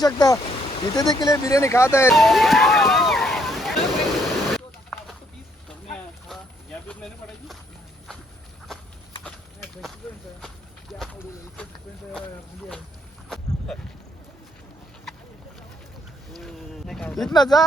शकता इथे देखील हे बिर्याणी खात आहेत इथनं जा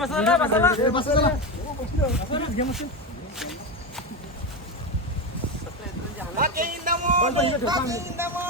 बसायला बसायला बसायला घे मशीन बाकी इंदामो बाकी इंदामो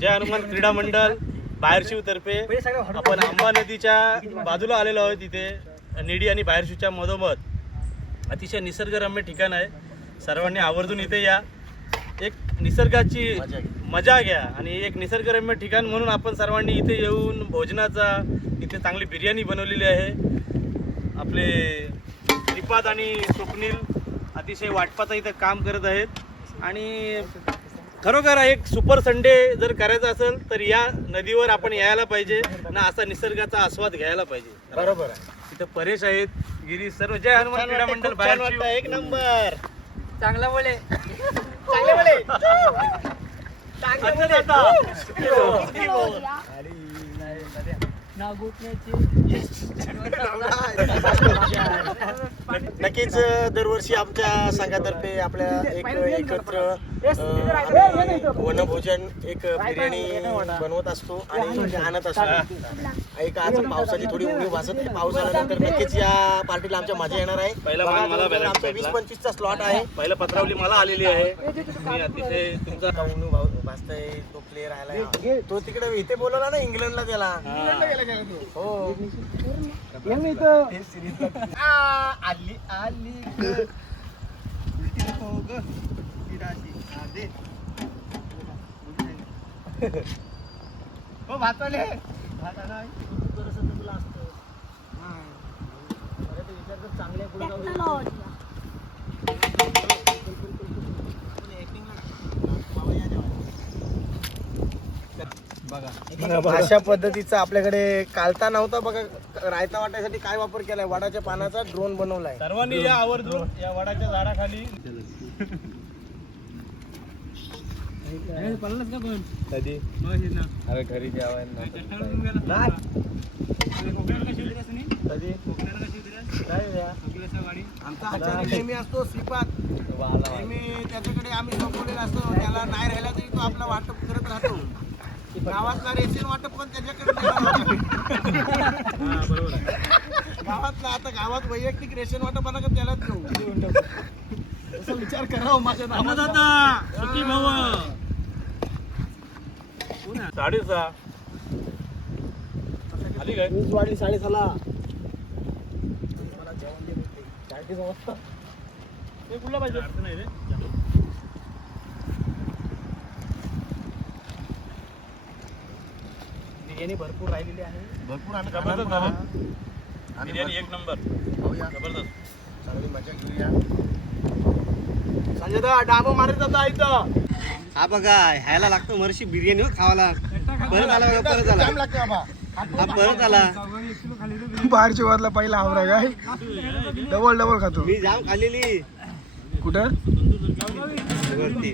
जय हनुमान क्रीडा मंडळ बाहेरशिव तर्फे. आपण आंबा नदीच्या बाजूला आलेलो आहोत तिथे निडी आणि बाहेरशिवच्या मधोमध. अतिशय निसर्गरम्य ठिकाण आहे. सर्वांनी आवर्जून इथे या. एक निसर्गाची मजा घ्या आणि एक निसर्गरम्य ठिकाण म्हणून आपण सर्वांनी इथे येऊन भोजनाचा इथे चांगली बिर्याणी बनवलेली आहे. आपले श्रीपाद आणि स्वप्नील अतिशय वाटपाचं इथं काम करत आहेत. आणि खरोखर एक सुपर संडे जर करायचा असेल तर या नदीवर आपण यायला पाहिजे ना असा निसर्गाचा आस्वाद घ्यायला पाहिजे. बरोबर आहे. तिथं परेश आहेत गिरीश सर्व जय हनुमान क्रीडा मंडळ बाहेर एक नंबर. चांगला बोले. नक्कीच दरवर्षी आमच्या संघातर्फे आपल्या एक एकत्र वनभोजन एक बिर्याणी बनवत असतो आणि ते आणत असतो. एक आज पावसाची थोडी उणीव भासत आहे. पाऊस आल्यानंतर नक्कीच या पार्टीला आमच्या मजा येणार आहे. पहिला आमचा वीस भेटला. पंचवीसचा स्लॉट आहे. पहिलं पत्रावली मला आलेली आहे. अतिशय तुमचा आता उणीव भाव- भासतंय तो प्लेअर आलाय तो तिकडे इथे बोलवला ना इंग्लंडला त्याला. हो. आ, आली आली हो. हा, दे. हो भातवाले भात आणा. हा. अरे ते विचार कर, चांगल्या पुढे जाऊ दे. पण acting ला- बाबा या जेवायला. अशा पद्धतीचा आपल्याकडे कालता नव्हता बघा रायता वाटायसाठी काय वापर केलाय? वडाच्या पानाचा ड्रोन बनवलाय. सर्वांनी या आवर्जून या वडाच्या झाडाखाली. कधी? अरे घरी जेवायला कधी? काय द्या? आमचा आचार्य नेहमी असतो श्रीपाद. नेहमी त्याच्याकडे आम्ही सोपवलेला असतो त्याला नाही राहिला तरी तो आपला वाटप करत राहतो. गावातला रेशन वाटप पण त्याच्याकडे हा, बरोबर आहे. गावातला आता गावात वैयक्तिक रेशन वाटप आला का त्यालाच देऊ. असा विचार करावा माझ्या. अन्नदाता सुखी भव साडेसहा. आली काय? ऊस वाढली साडेसहाला. मला जेवण दे म्हणते. साडेतीन वाजता. ते कुठला पाहिजे? नाही रे. बिर्याणी भरपूर राहिलेली आहे. भरपूर आम्ही जबरदस्त खाणार झालं. पण. आणि बिर्याणी एक नंबर. खाऊया. जबरदस्त. चांगली मजा घेऊया. संजय दा डाबो मारत होता इथं. हा बघा ह्याला लागतो मरशी बिर्याणी हो खावाला. परत आला बघा परत आला. टाइम लागते बाबा हा परत आला. बाहेरच्या वारला पहिला आवरा काय? डबल डबल खातो. मी जाम खाल्लेली. कुठं? वरती.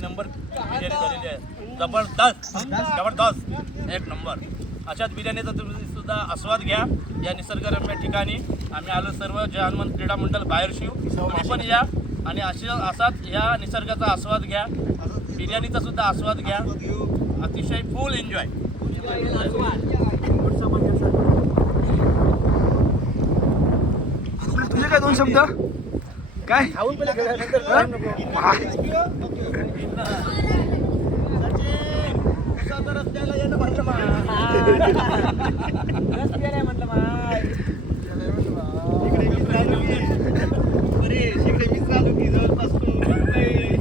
नंबर बिर्याणी झालेली आहे. जबरदस्त. जबरदस्त. एक नंबर. अशाच बिर्याणीचा तुम्ही सुद्धा आस्वाद घ्या. या निसर्गरम्य ठिकाणी आम्ही आलो सर्व जय हनुमान क्रीडा मंडळ बाहेर शिव. तुम्ही पण या आणि असे असाच या निसर्गाचा आस्वाद घ्या. बिर्याणीचा सुद्धा आस्वाद घ्या. अतिशय फुल एन्जॉय. दोन शब्द? काय? खाऊन पहिले घरी आल्यानंतर हा? रस्त्याला येणं मा. इकडे मित्र आलो की परेश, इकडे मित्र आलो की जवळपास तो नाही.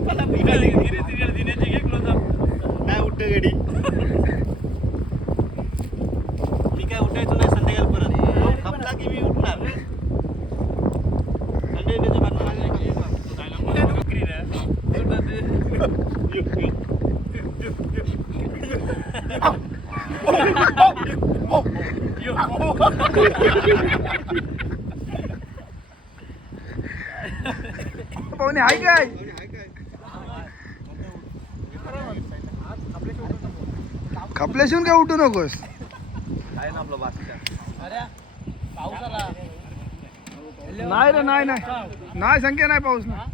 मला काय उठतं गडी मी काय उठायचो नाही संध्याकाळ परत खपला की मी उठणार संडे इंडियाच्या भांडण लागले की पाहुणे आहे काय? खपल्याशिवाय काय उठू नकोस. नाही रे नाही नाही. नाही संख्या नाही पाऊस ना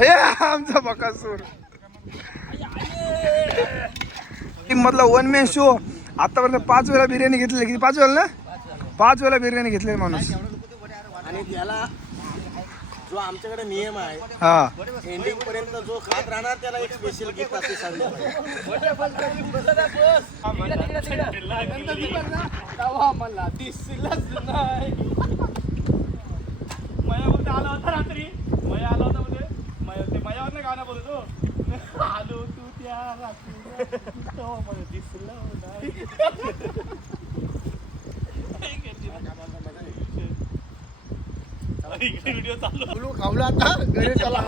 हे आमचा बकासूर. मधला वन मॅन शो आतापर्यंत पाच वेळा बिर्याणी घेतलेली. किती? पाच वेळा ना? पाच वेळा बिर्याणी घेतलेली माणूस. आणि त्याला जो आमच्याकडे नियम आहे हा. एंडिंग पर्यंत जो खात राहणार त्याला एक स्पेशल गिफ्ट असते मयावर आला होता रात्री. मया आला होता म्हणजे मया ते मयावर गाणं बोलतो आलो तू त्या रात्री. तो मला दिसलं नाही. इकडे व्हिडिओ चालू खावला आता घरी चला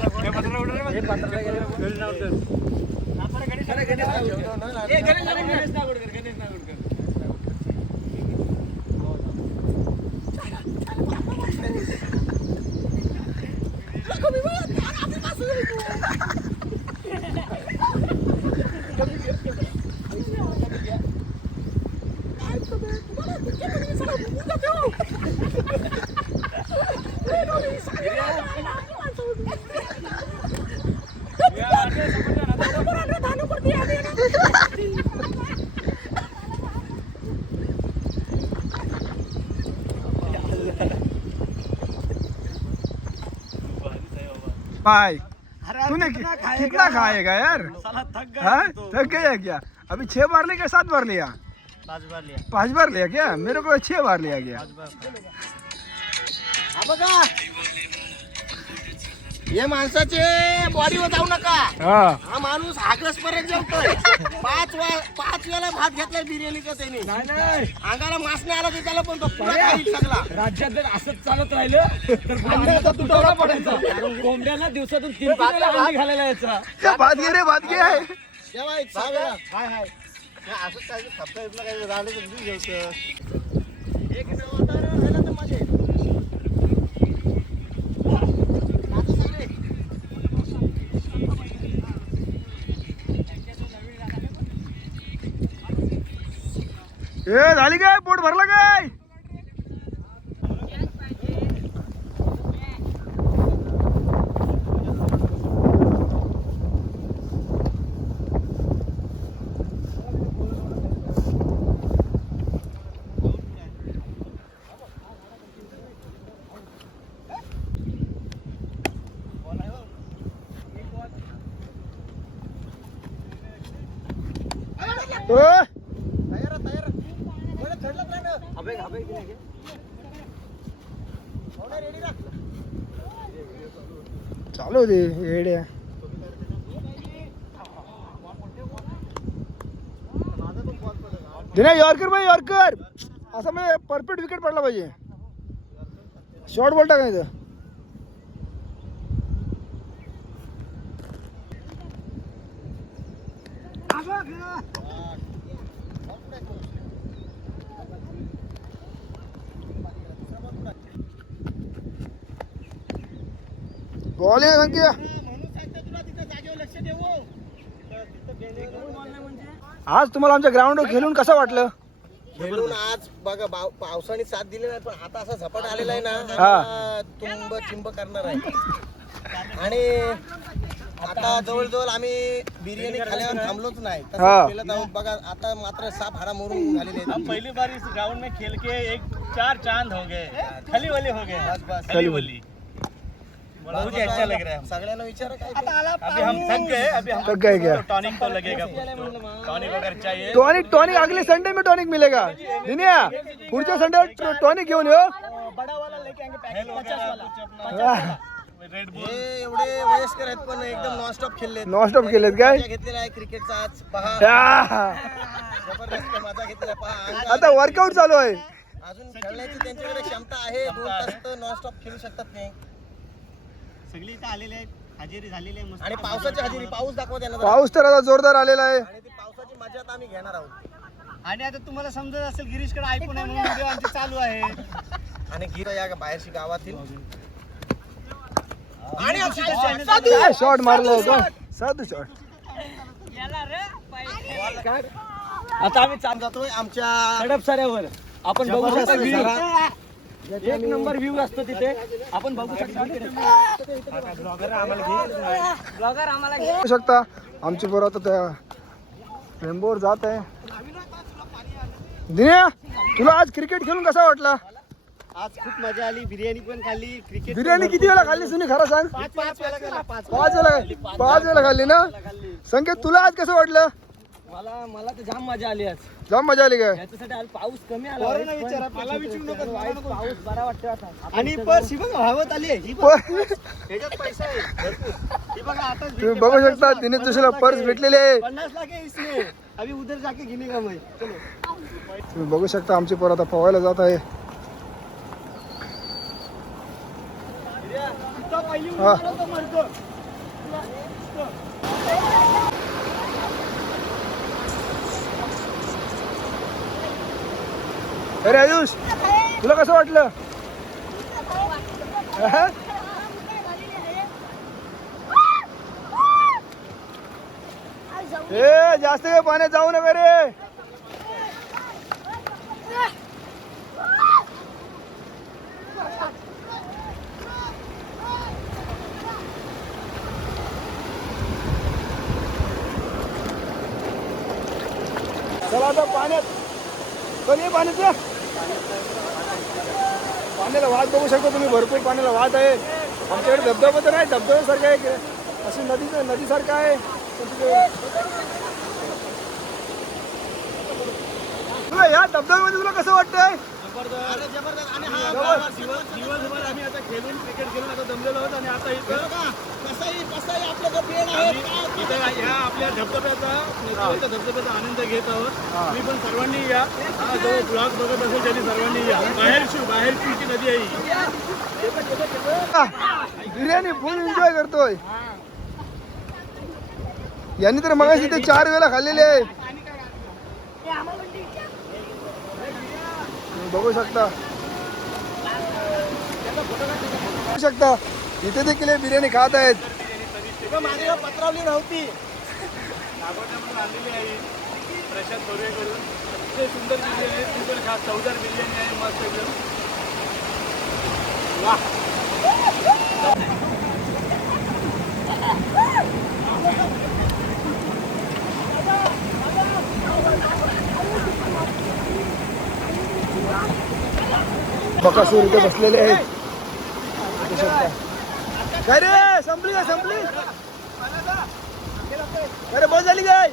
भाई तूने कितना खाएगा? यार? हाँ? थक गया क्या? अभी छह बार लिया सात बार लिया? पाँच बार लिया। पाँच बार लिया क्या? मेरे को छह बार लिया गया हा हे माणसाचे बॉडीवर जाऊ नका. हाँ. हा माणूस आग्रस पर्यंत जेवतोय. पाच वे पाच वेळा भात घेतलाय बिर्याणीचा त्याने. अंगाला मास नाही आला की त्याला पण तो पुरा खाईल सगळा. राज्यात जर असंच चालत राहिलं तर तुटवडा पडायचा. कारण कोंबड्यांना दिवसातून तीन तीन वेळा अंडी घालायला यायचा. क्या बात घे रे बात घे. है. जेव्हा एक सहा वेळा. हाय हाय. नाही, असंच काय राहिलं तर जेवतं. एक वातावरण झालं तर मजा येते. आता सगळे ए झाली काय? पोट भरलं काय ओ, तयार तयार बोला, चढलं तर ना. पाहुणे ready राहा. चालू होते येड्या. दिना यॉर्कर भाई यॉर्कर. असा म्हणजे परफेक्ट विकेट पडला पाहिजे. शॉर्ट बॉल टाकायचं. बॉल आहे संख्या आज तुम्हाला आमच्या ग्राउंडवर खेळून कसं वाटलं? खेळून आज बघा पाव- पावसाने साथ दिली नाही पण आता असा झपाट आलेला आहे ना हा. तुंब चिंब करणार आहे. आणि आता जवळजवळ आम्ही बिर्याणी खाल्यावर थांबलोच नाही. हा. तसं केलं आहोत बघा आता मात्र साप हाडा मोरून झालेले हम आहेत पहली बार इस ग्राउंड में खेल के एक चार चांद हो गए खली वली हो गए। बस, बस। खली वली। बहुत ही अच्छा लग रहा है सगळ्यांना विचारा काय अभी हम थक गए अभी हम थक गए क्या? टॉनिक तो लगेगा टॉनिक अगर चाहिए। टॉनिक टॉनिक अगले संडे में टॉनिक मिलेगा। दिनिया पुढच्या संडे टॉनिक घेऊन येऊ हेल वगैरह कुछ अपना रेड बुल हे एवढे वयस्कर आहेत पण एकदम नॉनस्टॉप खेळले नॉनस्टॉप केलेत काय? घेतलेला आहे क्रिकेटचा आज. पहा. आता वर्कआउट चालू आहे. अजून खेळण्याची त्यांच्याकडे क्षमता आहे. दोन तास नॉनस्टॉप खेळू शकतात ते. सगळी इथं आलेले आहेत. हजेरी झालेली आहे मस्त. आणि पावसाची हजेरी पाऊस दाखवा जरा. पाऊस तर आता जोरदार आलेला आहे. आणि ती पावसाची मजा आता आम्ही घेणार आहोत. आणि आता तुम्हाला समजत असेल गिरीशकडे ऐकून आहे म्हणून व्हिडिओ आमचे चालू आहे. आणि गीर या बाहेरची गावातील. आणि काय शॉट मारला होता? साधू शॉट आता आम्ही चाल जातोय आमच्या कडप साऱ्यावर. आपण बघू शकता. एक नंबर व्ह्यू असतो तिथे. आपण बघू शकता ब्लॉगर आम्हाला घे. बघू शकता आमची पोरं आता त्या रेनबोवर जात आहे. दिन्या तुला आज क्रिकेट खेळून कसा वाटला? आज खूप मजा आली बिर्याणी पण खाल्ली क्रिकेट बिर्याणी किती वेळा खाल्ली. तुम्ही? खरं सांग. वेळा पाच वेळा पाच वेळा खाल्ली ना? संकेत तुला आज कसं वाटलं? मला मला तर जाम मजा आली आज. जाम मजा आली काय? याच्यासाठी आज पाऊस कमी आला. पोरांना वाईट, पण विचारा, मला विचारू नका, मला वाईट नको. पाऊस बरा वाटतो आता. आपण आणि इथं पण जाऊ. शिवम हवत आली आहे. ही बघ, ह्याच्यात पैसा आहे. भरपूर. ही बघा आता तुम्ही बघू शकता दिनेश जोशीला पर्स भेटलेली आहे. पन्नास लाख आहे इसमें अभी उधर जाके गिने का मैं चलो. तुम्ही बघू शकता आमची पोरं आता पवायला जात आहे. तो पहिली उडी हा. मारला तो मरतो. अरे आयुष तुला कसं वाटलं? ए जास्त वेळ पाण्यात जाऊ नका रे. चला आता पाण्यात. कमी पाण्याचं पाण्याला वाद बघू शकता तुम्ही भरपूर पाण्याला वाद आहे. आमच्याकडे धबधबा तर नाही धबधब्यासारखं आहे. अशी नदीचं नदीसारखं आहे. तुला या धबधब्यामध्ये तुला कसं वाटतंय? जबरदस्त. आणि हा दिवस दिवसभर आम्ही आता खेळून क्रिकेट खेळून आता दमलेलो आहोत आणि आता इथं बघा, कसाही कसाही आपलं पेन आहे. आम्ही इथं ह्या आपल्या धबधब्याचा नदीवरच्या धबधब्याचा आनंद घेत आहोत. तुम्ही पण सर्वांनी या. हा जो ब्लॉग बघत असेल त्यांनी सर्वांनी या. बाहेरची बाहेरची नदी आहे बिर्याणी फुल एन्जॉय करतोय. यांनी तर मग तिथे चार वेळा खाल्लेले आहे. बघू शकता. बघू शकता. इथे देखील हे बिर्याणी खात आहेत माझ्या पत्रावली नव्हती नागोटा म्हणून आणलेली आहे प्रशांत थोरवेकडून अतिशय सुंदर बिर्याणी आहे ती पण खास चवदार बिर्याणी आहे मस्त एकदम बकासूर इथे बसलेले आहेत। शकता. काय रे संपली का संपली अरे बस झाली काय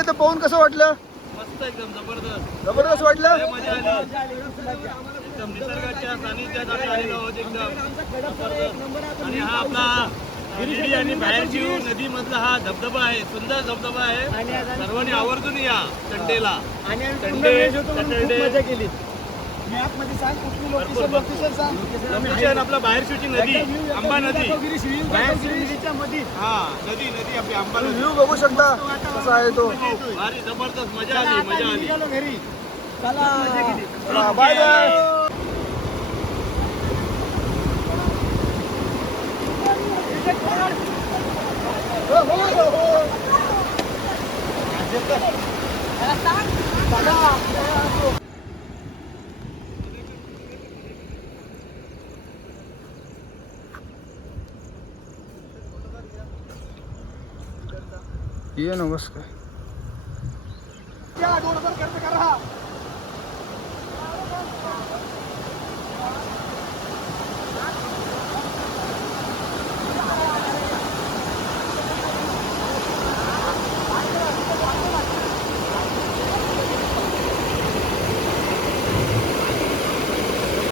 इथं पाहून कसं वाटलं? मस्त एकदम जबरदस्त. जबरदस्त वाटलं? लय मजा आली. एकदम निसर्गाच्या सानिध्यात आम्ही आलेलो आहोत एकदम. जबरदस्त. आणि हा आपला निडी आणि बाहेरची नदी मधला हा धबधबा आहे सुंदर धबधबा आहे. सर्वांनी आवर्जून या संडेला संडे सॅटर्डे मजा केली मॅपमध्ये सांग कुठली लोकेशन लोकेशन सांग लोकेशन आपला बाहेरची नदी आंबा नदी. बाहेर शिर्डीच्या मध्ये हा नदी नदी आपली आंबा नदी. व्ह्यू बघू शकता कसा आहे तो. भारी जबरदस्त मजा आली मजा आली. घरी. चला. बाय बाय ये नमस्कार